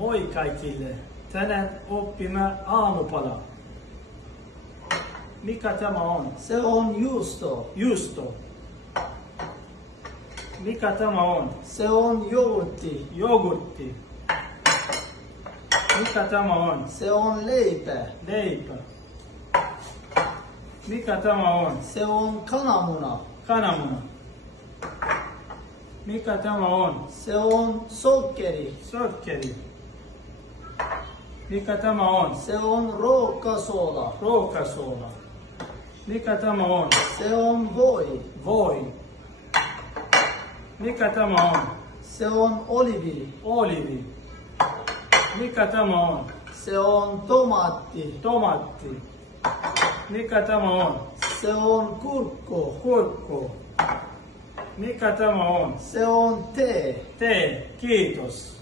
Moi kaikille! Tänään oppimme aamupala. Mikä tämä on? Se on juusto. Juusto. Mikä tämä on? Se on jogurtti. Jogurtti. Mikä tämä on? Se on leipä. Leipä. Mikä tämä on? Se on kananmuna. Kananmuna. Mikä tämä on? Se on sokkeri. Sokkeri. Mikä tämä on? Se on ruokasoda. Ruokasoda. Mikä tämä on? Se on voi. Voi. Mikä tämä on? Se on oliivi. Oliivi. Mikä tämä on? Se on tomaatti. Tomaatti. Mikä tämä on? Se on kurkku. Kurkku. Mikä tämä on? Se on tee. Tee. Kiitos.